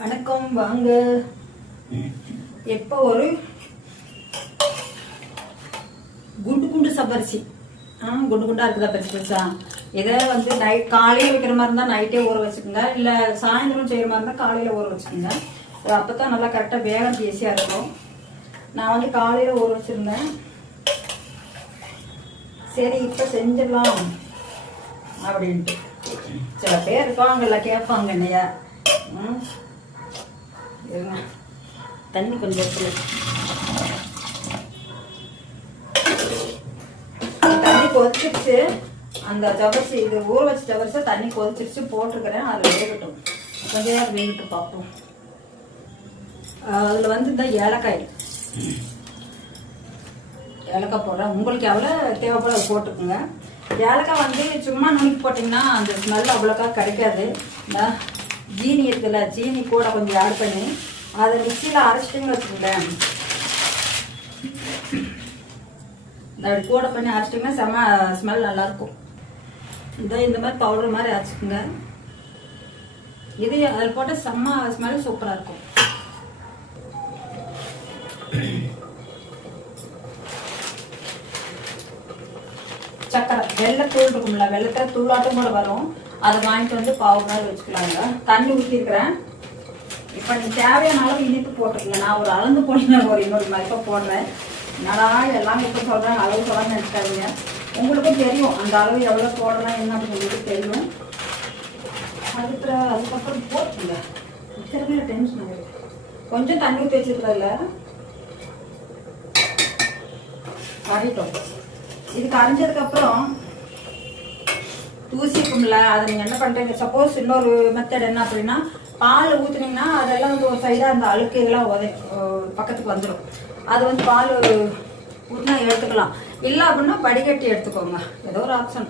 வணக்கம் வாங்க. எப்போ ஒரு குண்டு குண்டு சப்பரிசி குண்டு குண்டா இருக்குதா பெருசு பெருசா. இதை வந்து நைட் காலையில் வைக்கிற மாதிரி இருந்தால் நைட்டே ஊற வச்சுக்கோங்க. இல்லை சாயந்தரம் செய்கிற மாதிரி இருந்தால் காலையில் ஊற வச்சுக்கோங்க. அப்போ தான் நல்லா கரெக்டாக வேகம் ஈஸியாக இருக்கும். நான் வந்து காலையில் ஊற வச்சுருந்தேன். சரி இப்போ செஞ்சிடலாம் அப்படின்ட்டு. சில பேர் இருப்பாங்கல்ல கேட்பாங்க என்னையா இருங்க, தண்ணி கொஞ்சம் எடுத்து தண்ணி கொதிச்சிருச்சு. அந்த ஜவரிசி இது ஊற வச்ச ஜவரிசை தண்ணி கொதிச்சிருச்சு போட்டிருக்கிறேன். அதில் வேகட்டும், கொஞ்ச நேரம் வேகட்டும் பார்ப்போம். அதில் வந்து இந்த ஏலக்காய் போடுறேன். உங்களுக்கு எவ்வளோ தேவைப்பட அது போட்டுக்குங்க. ஏலக்காய் வந்து சும்மா நுணுக்கி போட்டிங்கன்னா அந்த ஸ்மெல் அவ்வளோக்கா கிடைக்காது. இந்த ஜீனி இருக்குல்ல, ஜீனி கூட கொஞ்சம் ஆட் பண்ணி அதை மிக்சியில் அரைச்சிட்டிங்கன்னு வச்சுக்கோங்களேன். இந்த கூட பண்ணி அரைச்சிட்டிங்கன்னா செம்ம ஸ்மெல் நல்லாயிருக்கும். இந்த மாதிரி பவுடர் மாதிரி அரைச்சிக்கோங்க. இது அதில் போட்டால் செம்ம ஸ்மெல் சூப்பராக இருக்கும். சக்கரை வெள்ளத்தூள் இருக்கும்ல, வெள்ளத்தில் தூளாட்டம் கூட வரும். அதை வாங்கிட்டு வந்து பாவு மாதிரி வச்சுக்கலாங்க. தண்ணி ஊற்றிருக்கிறேன். இப்போ நீங்கள் தேவையான அளவு இனிப்பு போட்டுருங்க. நான் ஒரு அளந்து போனேன், ஒரு இன்னொரு மதிப்பாக போடுறேன். என்னடா எல்லாமே இப்போ சொல்கிறேன், அளவு சொல்லலாம்னு நினச்சிக்காதீங்க. உங்களுக்கும் தெரியும் அந்த அளவு எவ்வளோ போடலாம் என்ன அப்படின்னு உங்களுக்கு தெரியும். அதுக்கப்புறம் போட்டுங்க. திரும்ப டென்ஷன் ஆகிடும். கொஞ்சம் தண்ணி ஊற்றி வச்சுருக்கிறதில்ல கறிட்டோம். இது கரைஞ்சதுக்கப்புறம் தூசி இருக்கும்ல, அதை நீங்கள் என்ன பண்ணுறீங்க, சப்போஸ் இன்னொரு மெத்தட் என்ன அப்படின்னா பால் ஊற்றுனீங்கன்னா அதெல்லாம் வந்து ஒரு சைடாக அந்த அழுக்கு இதெல்லாம் பக்கத்துக்கு வந்துடும். அது வந்து பால் ஊற்றினா எடுத்துக்கலாம். இல்லை அப்படின்னா வடிகட்டி எடுத்துக்கோங்க. ஏதோ ஒரு ஆப்ஷன்.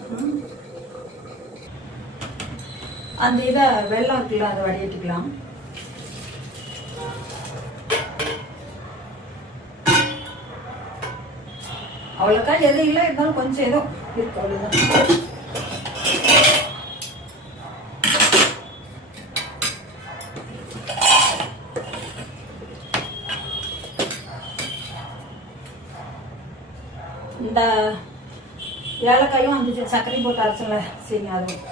அந்த இதை வெள்ளம் இருக்குல்ல, அதை வடிகட்டிக்கலாம். அவ்வளோக்கா எதுவும் இல்லை, இருந்தாலும் கொஞ்சம் ஏதோ இருக்கு, அவ்வளோதான். இந்த ஏலக்காயும் அந்த சர்க்கரையும் போட்டு அரைச்சல சரிங்க. அதுவும்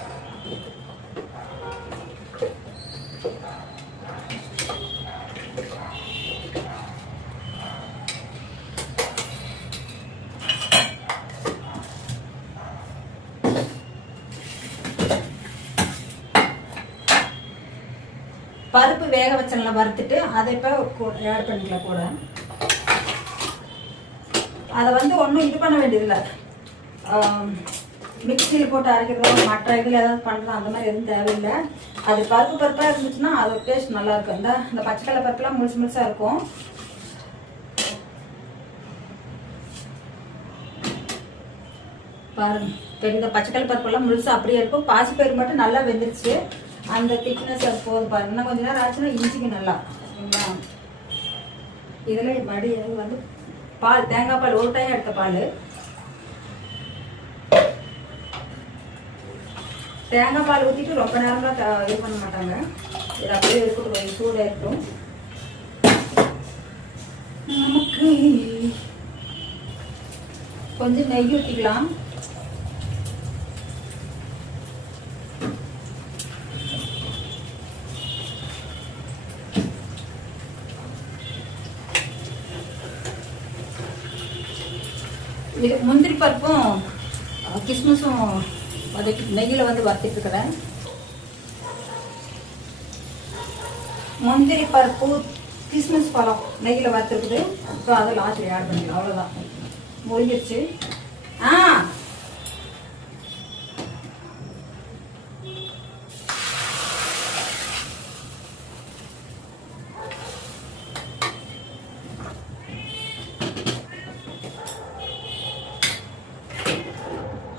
பருப்பு வேக வச்சல வறுத்துட்டு அதை இப்போ ஆட் பண்ணிக்கலாம் கூட. அதை வந்து ஒன்றும் இது பண்ண வேண்டியதில்லை. மிக்சியில் போட்டு அரைக்கிறதோ மற்ற இதில் ஏதாவது பண்ணுறோம் அந்த மாதிரி எதுவும் தேவையில்லை. அது பருப்பாக இருந்துச்சுன்னா அதோட டேஸ்ட் நல்லாயிருக்கும். இந்த பச்சைக்கடலை பருப்புலாம் முழுசு முழுசாக இருக்கும். பாருங்க, இப்போ இந்த பச்சைக்கடலை பருப்பெல்லாம் முழுசாக அப்படியே இருக்கும். பாசிப்பயிறு மட்டும் நல்லா வெந்துருச்சு. அந்த திக்னஸ் அது போதும். பாருங்க, இன்னும் கொஞ்சம் நேரம் ஆச்சுன்னா இஞ்சிக்கு நல்லா சரிங்களா. இதில் வடி வந்து பால், தேங்காய் பால், ஒரு டைம் எடுத்த பால். தேங்காய் பால் ஊற்றிட்டு ரொம்ப நேரம்லாம் இது பண்ண மாட்டாங்க. இது அப்படியே இருக்கட்டும், சூடாக இருக்கட்டும். நமக்கு கொஞ்சம் நெய் ஊற்றிக்கலாம். இது முந்திரி பருப்பும் கிஸ்மிஸும் வதக்கி நெய்யில் வந்து வறுத்துட்டு இருக்கிறேன். முந்திரி பருப்பு கிஸ்மிஸ் பழம் நெய்யில் வறுத்துருக்குது. அப்புறம் அதை லாஸ்ட்ல ஆட் பண்ணிக்கலாம். அவ்வளோதான், முடிஞ்சிருச்சு.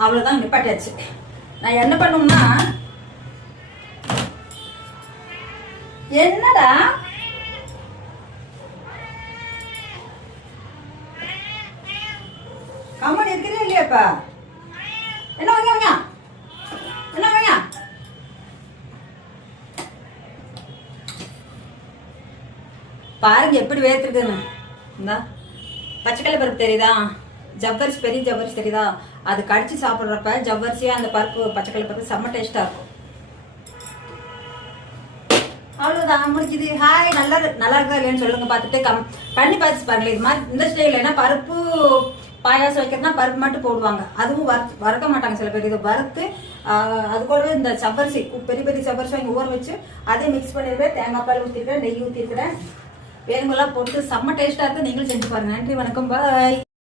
அவ்வளோதான், நிப்பாட்டியாச்சு. நான் என்ன பண்ணும்னா, என்னடா கம்மன் இருக்கிறே இல்லையாப்பா? என்ன வாங்க என்ன வாங்க பாருங்க எப்படி வேர்த்துருக்குன்னு. இந்தா பச்சைக்கடலை பருப்பு தெரியுதா, ஜவ்வரிசி, பெரிய ஜவ்வரிசி தெரியுதா, அது கடிச்சு சாப்பிட்றப்ப ஜவ்வரிசி அந்த பருப்பு பச்சைக்கடலை பருப்பு செம்ம டேஸ்டா இருக்கும். அவ்வளவுதான் முடிக்குது. ஹாய், நல்லா இருக்கா இல்லையான்னு சொல்லுங்க, பார்த்துட்டு பண்ணி பார்த்து பாருங்களேன். இது மாதிரி இந்த ஸ்டைல என்ன பருப்பு பாயாசம் வைக்கிறதுனா பருப்பு மட்டும் போடுவாங்க, அதுவும் வறுக்க மாட்டாங்க சில பேர். இதை வறுத்து அது கூடவே இந்த சவ்வரிசி பெரிய பெரிய சவ்வரிசி வாங்கி ஊற வச்சு அதே மிக்ஸ் பண்ணிடுவேன். தேங்காய் பால் ஊற்றிருக்கிறேன், நெய் ஊற்றிருக்கிறேன், வேணுங்கெல்லாம் போட்டு செம்ம டேஸ்டா இருக்கு. நீங்களும் செஞ்சு பாருங்க. நன்றி, வணக்கம், பாய்.